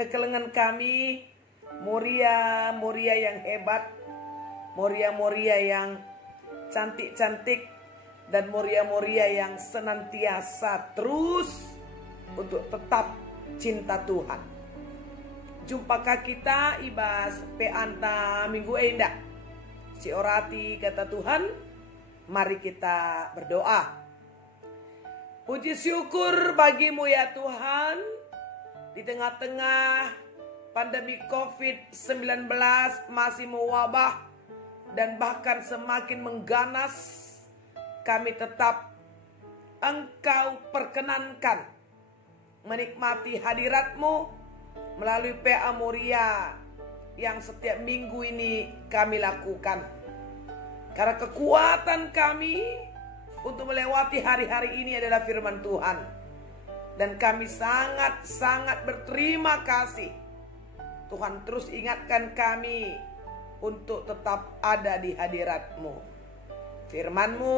kekelengan kami, Moria yang hebat, Moria yang cantik-cantik, dan Moria yang senantiasa terus untuk tetap cinta Tuhan. Jumpakah kita ibas peanta minggu indah? Si orati kata Tuhan, mari kita berdoa. Puji syukur bagimu ya Tuhan, di tengah-tengah pandemi COVID-19 masih mewabah dan bahkan semakin mengganas, kami tetap Engkau perkenankan menikmati hadirat-Mu melalui PA Moria yang setiap minggu ini kami lakukan. Karena kekuatan kami untuk melewati hari-hari ini adalah firman Tuhan. Dan kami sangat berterima kasih. Tuhan terus ingatkan kami untuk tetap ada di hadirat-Mu. Firman-Mu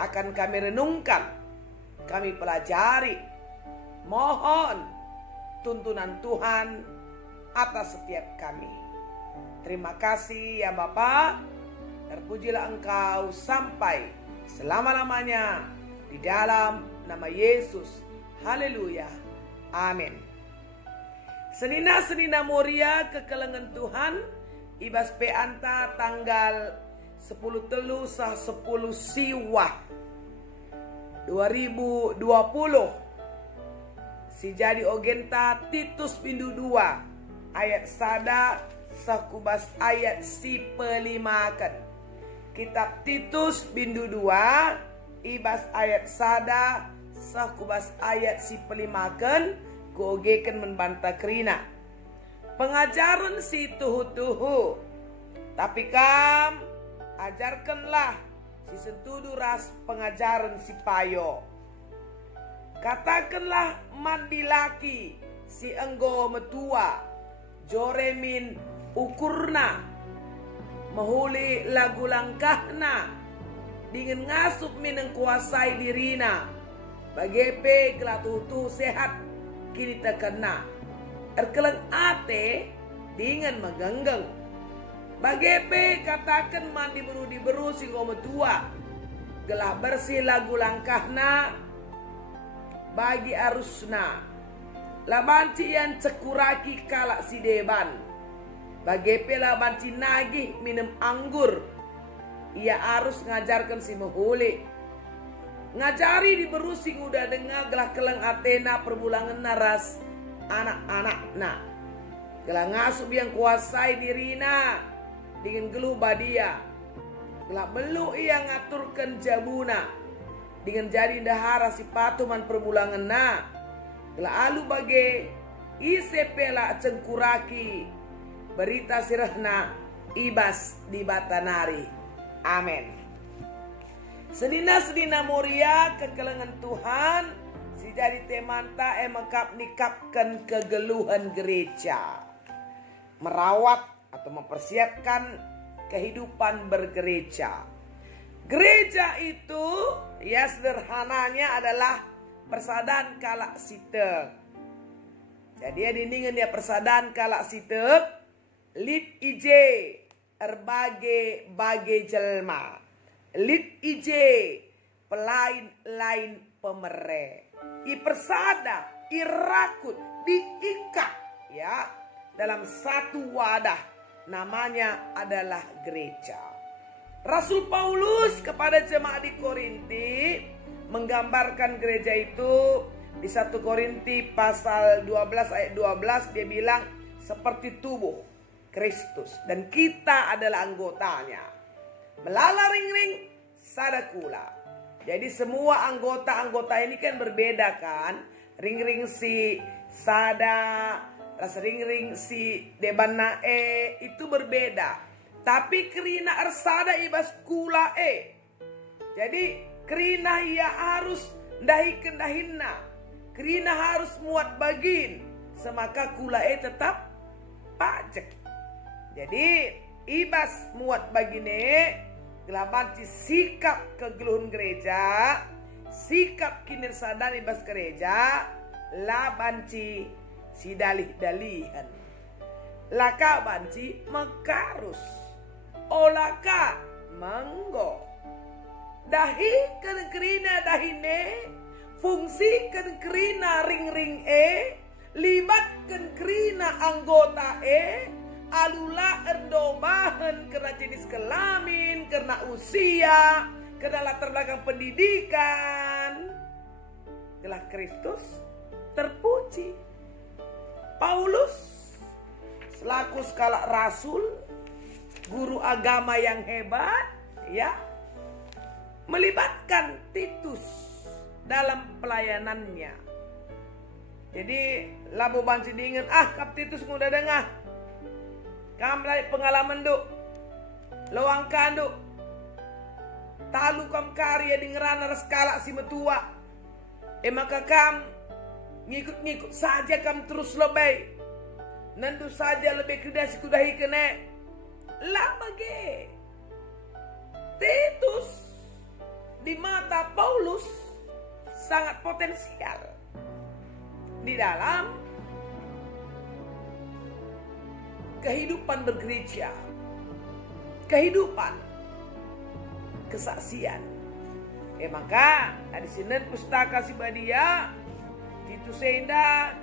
akan kami renungkan, kami pelajari. Mohon tuntunan Tuhan atas setiap kami. Terima kasih ya Bapa. Terpujilah Engkau sampai selama-lamanya di dalam nama Yesus. Haleluya. Amin. Senina Moria kekelengan Tuhan, ibas peanta tanggal 10 telu sah 10 siwah 2020. Si jadi ogenta Titus bindu 2 ayat sada sakubas ayat si pelimakan. Kitab Titus bindu 2 ibas ayat sada sakubas ayat si pelimakan gogekan membantah kerina. Pengajaran si tuhu-tuhu, tapi kam ajarkanlah si sentudu ras pengajaran si payo. Katakanlah mandi laki si enggo metua, joremin ukurna, mahuli lagu langkahna, dingin ngasup mineng kuasai dirina, bagepe gelatutu sehat kini terkena, erkeleng ate dingin megenggeng, bagepe katakan mandi beru si enggo metua, gelah bersih lagu langkahna, bagi arusna labanci yang cekuraki kalak si deban bagepe labanci nagih minum anggur, ia harus ngajarkan si mehuli ngajari di berusing udah dengar gelah keleng Athena perbulangan naras anak-anak na gelah ngasup yang kuasai dirina dengan gelu badia gelah belu ia ngaturkan jabuna dengan jadi dahara si patuman perbulangan na gelah alu bage ise pela cengkuraki berita sirahna ibas di batanari. Amin. Senina Moria kekelengan Tuhan si jadi temanta emekap nikapkan kegeluhan gereja, merawat atau mempersiapkan kehidupan bergereja. Gereja itu ya sederhananya adalah persadaan kalak sitek. Jadi ya dindingan dia persadaan kalak sitek, lit ije erbage jelma, lit ije pelain lain pemere, i persada, i rakut, diikat ya dalam satu wadah, namanya adalah gereja. Rasul Paulus kepada jemaat di Korinti menggambarkan gereja itu di 1 Korinti pasal 12 ayat 12 dia bilang seperti tubuh Kristus dan kita adalah anggotanya. Melala ring-ring sadakula. Jadi semua anggota-anggota ini kan berbeda kan. Ring-ring si sada, ras ring-ring si debanae itu berbeda. Tapi kerina arsada ibas kula Jadi kerina ia harus dahikan dahinna. Kerina harus muat bagin. Semaka kula tetap pajak. Jadi ibas muat bagine gelabanci sikap kegeluhun gereja, sikap kinir sadan ibas gereja, labanci si dalih-dalihan. Laka banci mekarus. Olaka manggo. Dahi kan kerina dahine. Fungsi kan kerina ring-ring libat kan kerina anggota alula erdobahan karena jenis kelamin, karena usia, karena latar belakang pendidikan. Gelah Kristus terpuji. Paulus selaku skala rasul, guru agama yang hebat, ya, melibatkan Titus dalam pelayanannya. Jadi labu banci dingin, kap Titus ngudah dengar. Kam dari pengalaman duk, lawangkan duk, talu kam karya di ngerana skala si metua. Maka kam ngikut-ngikut saja kam terus lebih. Nanti saja lebih kedasi kudahi kene. Lama ge. Titus di mata Paulus sangat potensial di dalam kehidupan bergereja, kehidupan kesaksian. Maka di sini pustaka si badia Titus Enda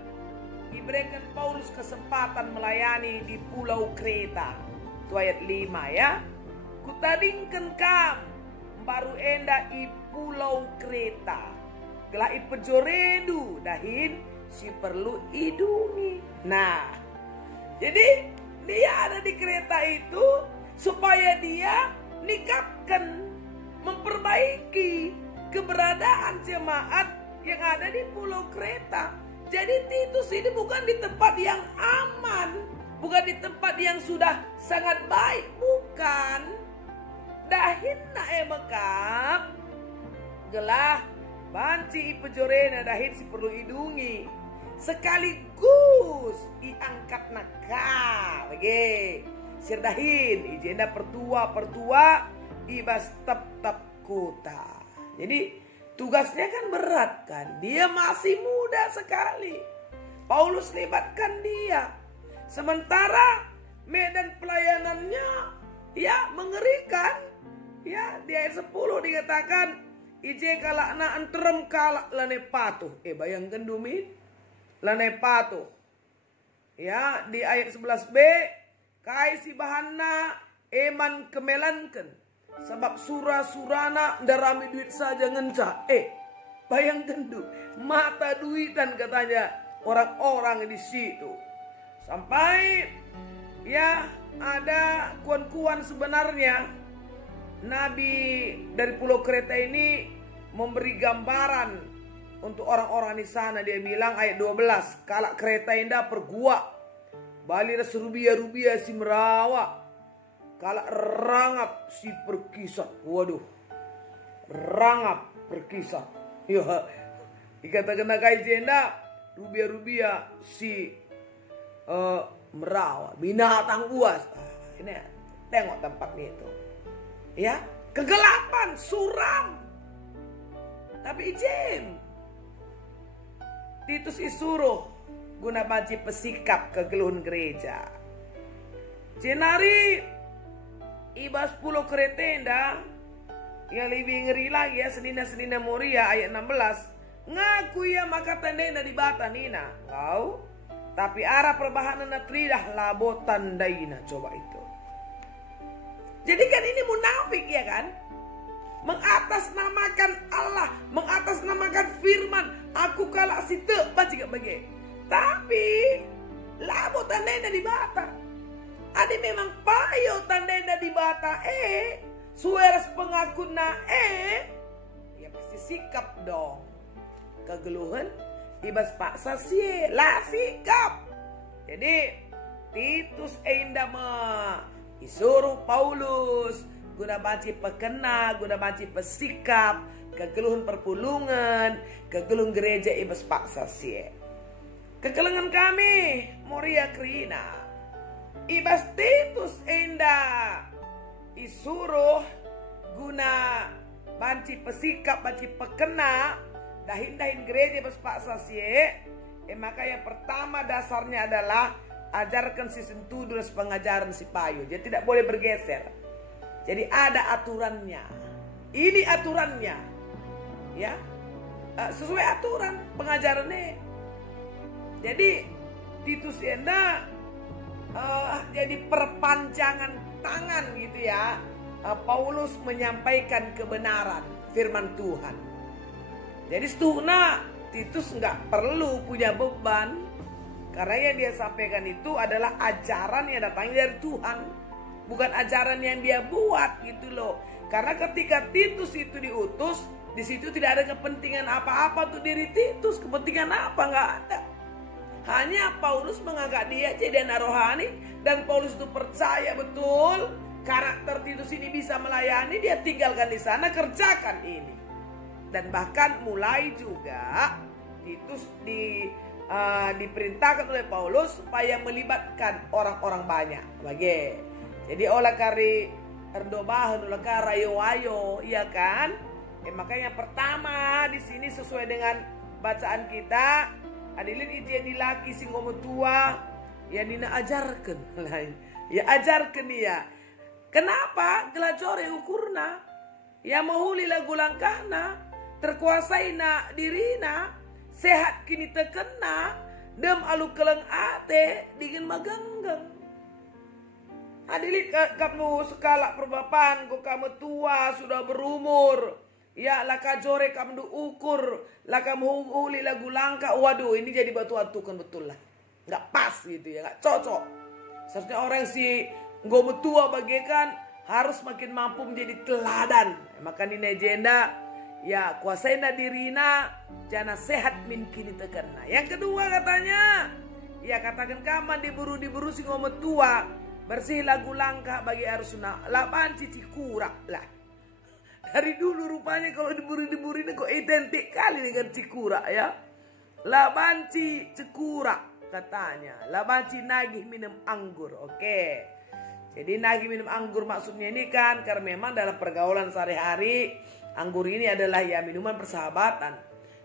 diberikan Paulus kesempatan melayani di Pulau Kreta. Itu ayat 5 ya. Kutadingkan kam baru enda i Pulau Kreta. Gelah i pejoredu dahin si perlu idungi. Nah, jadi dia ada di kereta itu supaya dia nikapkan, memperbaiki keberadaan jemaat yang ada di Pulau Kreta. Jadi Titus ini bukan di tempat yang aman, bukan di tempat yang sudah sangat baik, bukan. Dahin na mekap gelah banci pejorena dahin si perlu idungi sekaligus iangkat naka bagi sir dahin ijenda pertua ibas tep kota. Jadi tugasnya kan berat kan, dia masih muda sekali. Paulus libatkan dia, sementara medan pelayanannya ya mengerikan. Ya, di ayat 10 dikatakan ije kalak na entrem kalak lane patuh. Bayangkan dumi lane patuh. Ya, di ayat 11b kai si bahanna eman kemelanken sebab surah-surana darami duit saja ngenca. Bayangkan du mata duitan katanya orang-orang di situ. Sampai ya ada kuan-kuan sebenarnya Nabi dari Pulau Kreta ini memberi gambaran untuk orang-orang di sana. Dia bilang ayat 12, kalak Kreta indah pergua, balira serubia-rubia si merawa, kalak rangap si perkisat. Waduh, rangap perkisat. Ya, dikatakan kai jenda, rubia-rubia si merawa, binatang buas. Ini tengok tempatnya itu. Ya, kegelapan, suram. Tapi ijem Titus isuruh guna banci pesikap kegeluhan gereja. Jenari ibas Pulau Kretenda yang lebih ngeri lagi ya, senina Moria ayat 16. Ngaku ya maka tandena di bata nina kau, tapi arah perbahanan tridah labo tandaina. Coba itu. Jadi kan ini munafik ya kan? Mengatasnamakan Allah, mengatasnamakan firman. Aku kalah si baca gak bagi. Tapi labo tandena di bata. Ada memang payo tandena di bata sueras pengaku na ya pasti sikap dong. Kegeluhan ibas paksa sie lah sikap. Jadi Titus enda isuruh Paulus guna banci pekena, guna banci pesikap, kegeluhan perpulungan, kegeluhan gereja ibas paksa sie. Kegelengan kami Moria Krina ibas Titus enda isuruh guna banci pesikap, banci pekena, dahin gereja ibas paksa sie. Maka yang pertama dasarnya adalah ajarkan si sentuduras pengajaran si payo. Jadi tidak boleh bergeser. Jadi ada aturannya. Ini aturannya. Ya. Sesuai aturan pengajarannya. Jadi Titus enda jadi perpanjangan tangan gitu ya. Paulus menyampaikan kebenaran firman Tuhan. Jadi setuna Titus nggak perlu punya beban. Karena yang dia sampaikan itu adalah ajaran yang datangnya dari Tuhan. Bukan ajaran yang dia buat gitu loh. Karena ketika Titus itu diutus, di situ tidak ada kepentingan apa-apa untuk diri Titus. Kepentingan apa? Nggak ada. Hanya Paulus mengangkat dia jadi anak rohani. Dan Paulus itu percaya betul karakter Titus ini bisa melayani. Dia tinggalkan di sana, kerjakan ini. Dan bahkan mulai juga Titus diperintahkan oleh Paulus supaya melibatkan orang-orang banyak. Jadi oleh kari erdobahan, oleh kari rayo-ayo, iya kan? Makanya pertama di sini sesuai dengan bacaan kita, adilin itu yang dilaki singgomo tua, yang dina ajarkan lain. Ya ajarkan dia. Kenapa? Gelajore ukurna. Ya mahuli lagu langkahna, terkuasai na dirina, sehat kini tekena, dem alu keleng ate dingin maganggang. Hadirin kamu sekala perbapan, kok kamu tua sudah berumur, ya laka jore kamu ukur, laka huli lagu langka, waduh ini jadi batu atukan betul lah, nggak pas gitu ya, nggak cocok. Seharusnya orang si ngomo tua bagaikan harus makin mampu menjadi teladan. Maka ini agenda. Ya kuasaina dirina jana sehat min kini tekena. Yang kedua katanya, ya katakan kaman diburu si ngomo tua, bersih lagu langkah bagi arusuna, lapan cici kurak lah. Dari dulu rupanya kalau diburu ini kok identik kali dengan cikura ya. Labanci cekurak katanya, labanci nagih minum anggur. Oke. Jadi nagih minum anggur maksudnya ini kan karena memang dalam pergaulan sehari-hari anggur ini adalah ya minuman persahabatan.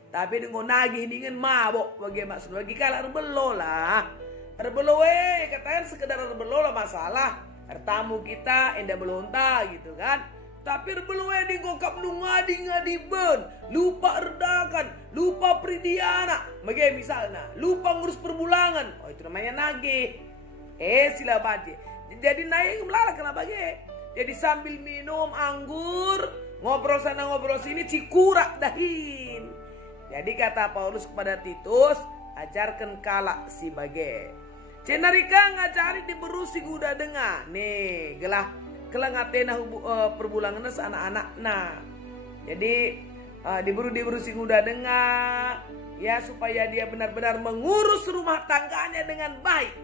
Tapi dengan nagih dengan mabok bagaimana maksud bagi kalau rebelo lah. Rebelo katakan sekedar rebelo lah masalah. Tamu kita endah belonta gitu kan. Tapi rebelo digokap ngadi ben, lupa erdakan, lupa pridiana. Bagaimana misalnya, lupa ngurus perbulangan. Oh itu namanya nagih. Sila baca. Jadi naik melarat kenapa ge? Jadi sambil minum anggur, ngobrol sana ngobrol sini cikurak dahin. Jadi kata Paulus kepada Titus, ajarkan kalak si bage. Cenarika ngajari diberusi udah dengar. Nih, gelah kelengatena perbulangan anak-anak. Nah, jadi diberusi udah dengar ya supaya dia benar-benar mengurus rumah tangganya dengan baik.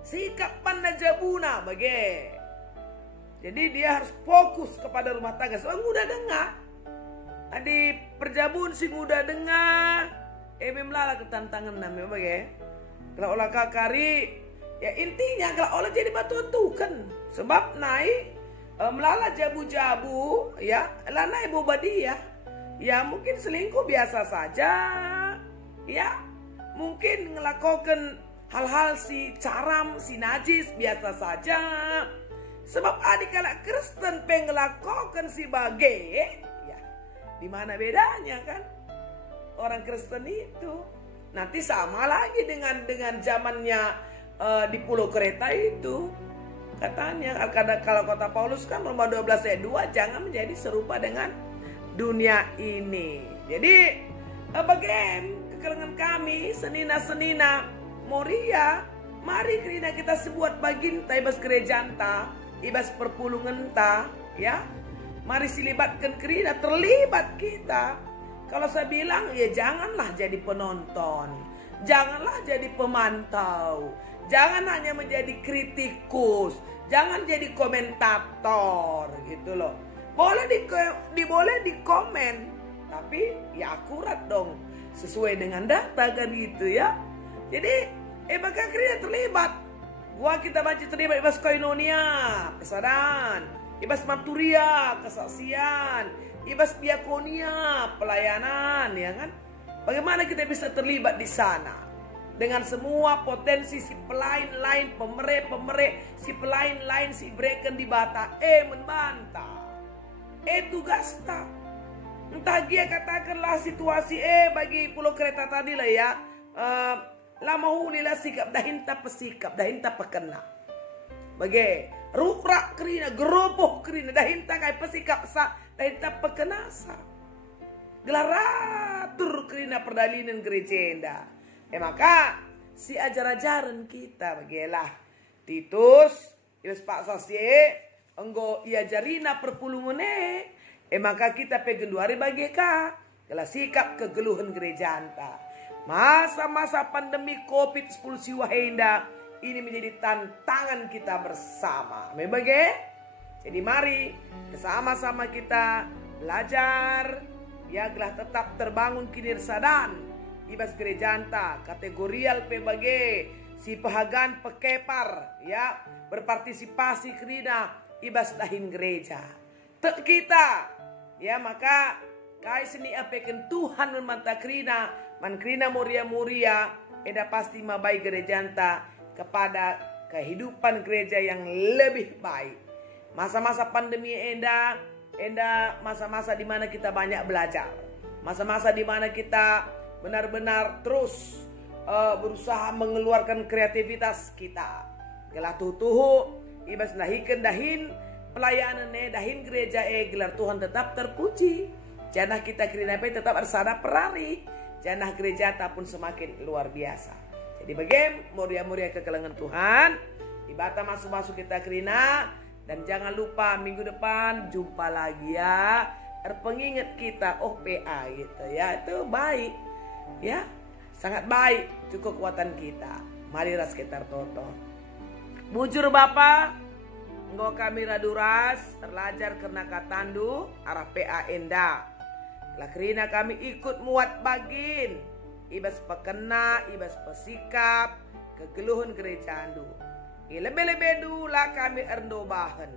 Sikap panajabuna bage. Jadi dia harus fokus kepada rumah tangga. Soalnya udah dengar. Di perjabun sing udah dengar. Memlala ketantangan namanya bage. Kalau olah kakari, ya intinya kalau olah jadi batu tukan. Sebab naik melala jabu-jabu, ya lah naik boba dia. Ya mungkin selingkuh biasa saja. Ya mungkin ngelakukan hal-hal si caram, si najis biasa saja. Sebab adik anak Kristen pengelakukan si bage, ya di mana bedanya kan? Orang Kristen itu nanti sama lagi dengan zamannya di Pulau Kreta itu. Katanya kalau kata Paulus kan Roma 12 ayat 2 jangan menjadi serupa dengan dunia ini. Jadi bagaimana kekurangan kami senina Moria, mari kerina kita sebuat baginta ibas kerajaan ta, ibas perpulungan ta, ya. Mari silibatkan kerina, terlibat kita. Kalau saya bilang ya janganlah jadi penonton, janganlah jadi pemantau, jangan hanya menjadi kritikus, jangan jadi komentator gitu loh. Boleh di komen, tapi ya akurat dong, sesuai dengan data kan gitu ya. Jadi maka akhirnya terlibat. Gua kita baca terlibat ibas koinonia, pesanan, ibas marturia, kesaksian, ibas diakonia, pelayanan, ya kan? Bagaimana kita bisa terlibat di sana dengan semua potensi si pelain-lain, pemere, si pelain-lain, si breken di bata, membantah. Tugas tak. Entah dia katakanlah situasi bagi pulau kereta tadi lah ya. Lama hunilah sikap dahinta pesikap, dahinta pekena. Bagi ruprak kerina, geroboh kerina, dahinta kai pesikap sa, dahinta pekenasa. Gelaratur kerina perdalinan gereja enda. Maka si ajar-ajaran kita bagilah Titus, Yus Pak Sasye, enggo iajarina perpulungune. Maka kita pegenduari bagi ka, gelah sikap kegeluhan gereja anta. Masa-masa pandemi COVID-19 siwahenda ini menjadi tantangan kita bersama. Membagai? Jadi mari bersama-sama kita belajar, ya gelah tetap terbangun kinirsadan ibas gereja anta kategorial pebagai si pehagan pekepar ya berpartisipasi kerina ibas dahin gereja. Tek kita ya maka kai seni apeken Tuhan memanta kerina man kerina muria-muria eda pasti mabai gereja anta kepada kehidupan gereja yang lebih baik. Masa-masa pandemi enda masa-masa di mana kita banyak belajar. Masa-masa di mana kita benar-benar terus berusaha mengeluarkan kreativitas kita. Gelah tuhu ibas nahikan dahin pelayanan dahin gereja gelar Tuhan tetap terpuji. Janah kita kerinape tetap bersada perari. Janah gereja pun semakin luar biasa. Jadi bagaimana muria-muria kekelengan Tuhan. Ibadah masuk-masuk kita kerina. Dan jangan lupa minggu depan jumpa lagi ya. Pengingat kita PA gitu ya. Itu baik ya. Sangat baik cukup kekuatan kita. Mari ras kita toto. Bujur Bapa, engkau kami raduras terlajar karena katandu arah PA enda. Lakrina kami ikut muat bagin. Ibas pekena, ibas pesikap, kegeluhan gereja andu. Lebih-lebih dula kami erndo bahan.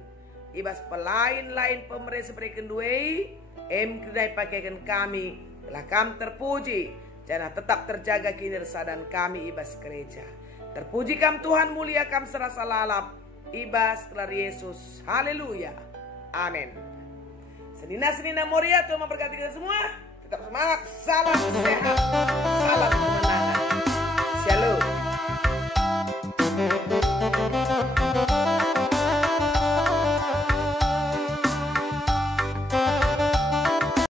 Ibas pelain-lain pemerintah seperti kendui. Kedai pakaikan kami. Telah kami terpuji. Jangan tetap terjaga kinirsadan kami ibas gereja. Terpuji kami Tuhan, mulia kami serasa lalap. Ibas kelar Yesus. Haleluya. Amin. Senina-senina moria Tuhan memberkati kita semua. Tetap semangat. Salam sehat. Salam kemenangan.